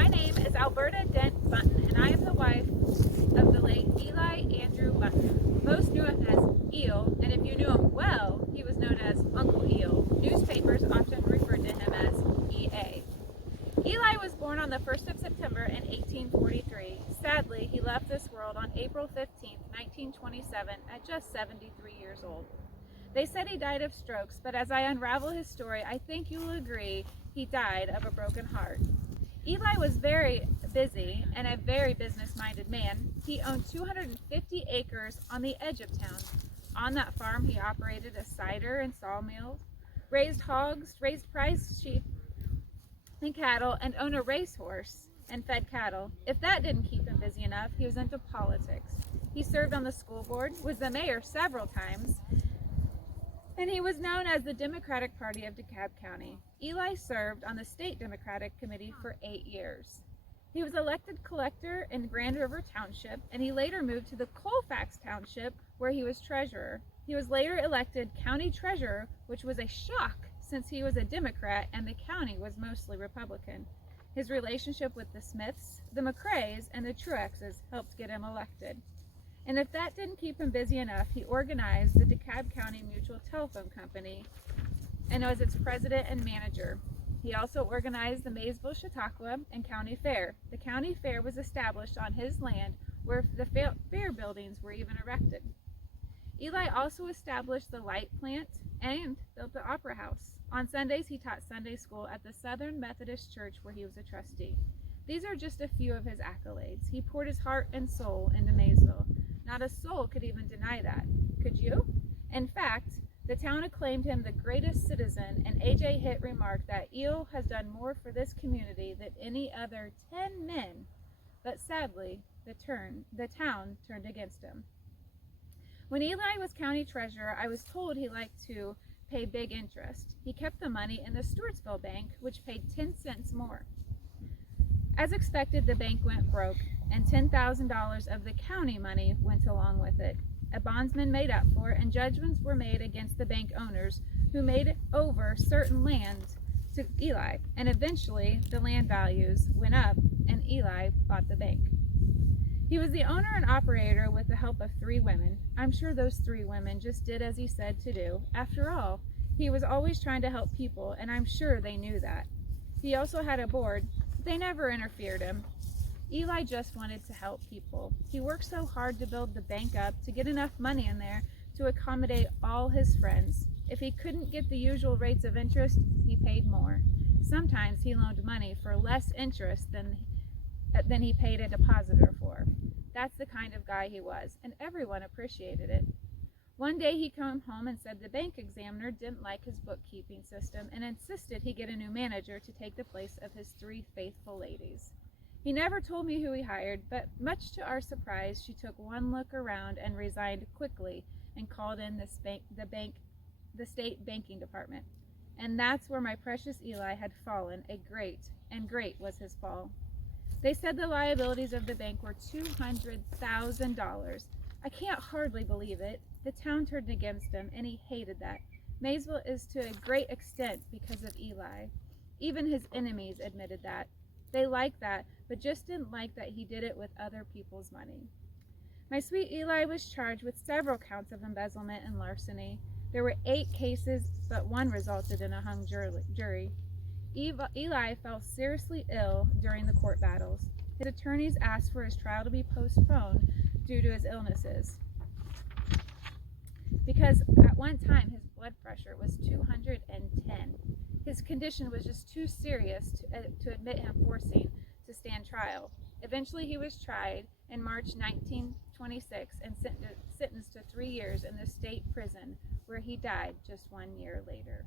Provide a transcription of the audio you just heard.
My name is Alberta Dent Bunton, and I am the wife of the late Eli Andrew Bunton. Most knew him as Eel, and if you knew him well, he was known as Uncle Eel. Newspapers often referred to him as EA. Eli was born on the 1st of September in 1843. Sadly, he left this world on April 15, 1927, at just 73 years old. They said he died of strokes, but as I unravel his story, I think you will agree he died of a broken heart. Eli was very busy and a very business-minded man. He owned 250 acres on the edge of town. On that farm, he operated a cider and sawmill, raised hogs, raised prize sheep and cattle, and owned a racehorse and fed cattle. If that didn't keep him busy enough, he was into politics. He served on the school board, was the mayor several times, and he was known as the Democratic Party of DeKalb County. Eli served on the State Democratic Committee for 8 years. He was elected collector in Grand River Township, and he later moved to the Colfax Township, where he was treasurer. He was later elected county treasurer, which was a shock since he was a Democrat and the county was mostly Republican. His relationship with the Smiths, the McCrays, and the Truexes helped get him elected. And if that didn't keep him busy enough, he organized the DeKalb County Mutual Telephone Company and was its president and manager. He also organized the Maysville Chautauqua and County Fair. The county fair was established on his land where the fair buildings were even erected. Eli also established the light plant and built the Opera House. On Sundays, he taught Sunday school at the Southern Methodist Church where he was a trustee. These are just a few of his accolades. He poured his heart and soul into Maysville. Not a soul could even deny that. Could you? In fact, the town acclaimed him the greatest citizen, and A.J. Hitt remarked that Eel has done more for this community than any other 10 men, but sadly, the town turned against him. When Eli was county treasurer, I was told he liked to pay big interest. He kept the money in the Stewartsville Bank, which paid 10 cents more. As expected, the bank went broke, and $10,000 of the county money went along with it. A bondsman made up for it, and judgments were made against the bank owners who made over certain land to Eli, and eventually the land values went up and Eli bought the bank. He was the owner and operator with the help of 3 women. I'm sure those 3 women just did as he said to do. After all, he was always trying to help people, and I'm sure they knew that. He also had a board, but they never interfered him. Eli just wanted to help people. He worked so hard to build the bank up to get enough money in there to accommodate all his friends. If he couldn't get the usual rates of interest, he paid more. Sometimes he loaned money for less interest than he paid a depositor for. That's the kind of guy he was, and everyone appreciated it. One day he came home and said the bank examiner didn't like his bookkeeping system and insisted he get a new manager to take the place of his 3 faithful ladies. He never told me who he hired, but much to our surprise, she took one look around and resigned quickly and called in the state banking department. And that's where my precious Eli had fallen, great was his fall. They said the liabilities of the bank were $200,000. I can't hardly believe it. The town turned against him, and he hated that. Maysville is to a great extent because of Eli. Even his enemies admitted that. They liked that, but just didn't like that he did it with other people's money. My sweet Eli was charged with several counts of embezzlement and larceny. There were 8 cases, but 1 resulted in a hung jury. Eli fell seriously ill during the court battles. His attorneys asked for his trial to be postponed due to his illnesses, because at one time his blood pressure was 210. His condition was just too serious to admit him forcing to stand trial. Eventually he was tried in March 1926 and sentenced to 3 years in the state prison, where he died just 1 year later.